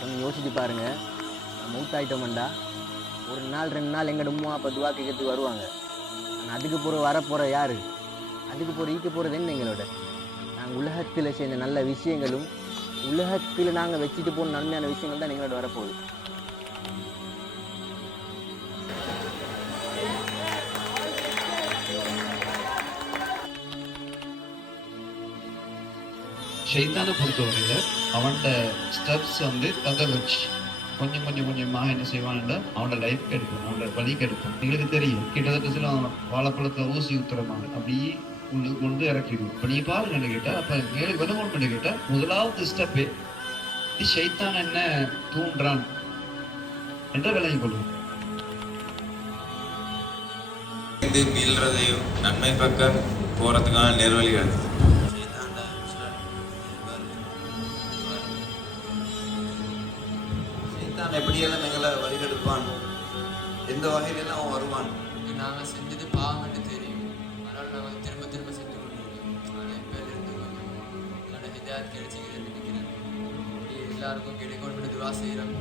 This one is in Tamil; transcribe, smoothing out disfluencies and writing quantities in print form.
கொஞ்சம் யோசிச்சு பாருங்க, மூத்தாயிட்டோம்டா ஒரு நாள் 2 நாள் எங்கட உம்மா அப்போ துவா கேட்கறதுக்கு வருவாங்க. ஆனால் அதுக்கு போகிற வரப்போகிற யாரு, அதுக்கு போகிற ஈக்க போகிறது என்ன எங்களோட? நாங்கள் உலகத்தில் சேர்ந்த நல்ல விஷயங்களும் உலகத்தில் நாங்கள் வச்சுட்டு போன நன்மையான விஷயங்கள் தான் எங்களோட வரப்போகுது. ஷைத்தானை பொறுத்தவரையில் அவனோட ஸ்டெப்ஸ் வந்து தகவச்சு கொஞ்சம் கொஞ்சம் கொஞ்சமாக என்ன செய்வான்டா அவனோட லைஃப் கெடுக்கும், அவனோட வழி கெடுக்கும். எங்களுக்கு தெரியும் கிட்டத்தட்ட சில வாழைப்பழத்தை ஊசி உத்தரமாக அப்படியே உள்ளுக்கு கொண்டு இறக்கிடும். இப்போ நீ பாருங்கன்னு கேட்டால் அப்போ மேலே வெறுமன் பண்ணி கேட்டால் முதலாவது ஸ்டெப்பு ஷைத்தான் என்ன தூண்டுறான் என்ற விளங்கி கொள்ளும். இது வீழ்றதையும் நன்மை பக்கம் போகிறதுக்கான நேர்வழிகள். எப்படியெல்லாம் எங்களை வழிகெடுப்பான், எந்த வகையிலெல்லாம் அவன் வருவான். நாங்கள் செஞ்சது பாவம் என்று தெரியும், அதனால் நாங்கள் திரும்ப திரும்ப செஞ்சு கொண்டிருக்கோம். ஆனால் இப்போ இருந்து கொஞ்சம் என்னோட ஹிதாயத் கிடைச்சிக்கிறேன்னு நினைக்கிறேன். எல்லாருக்கும் கிடைக்கும் துவா செய்கிறோம்.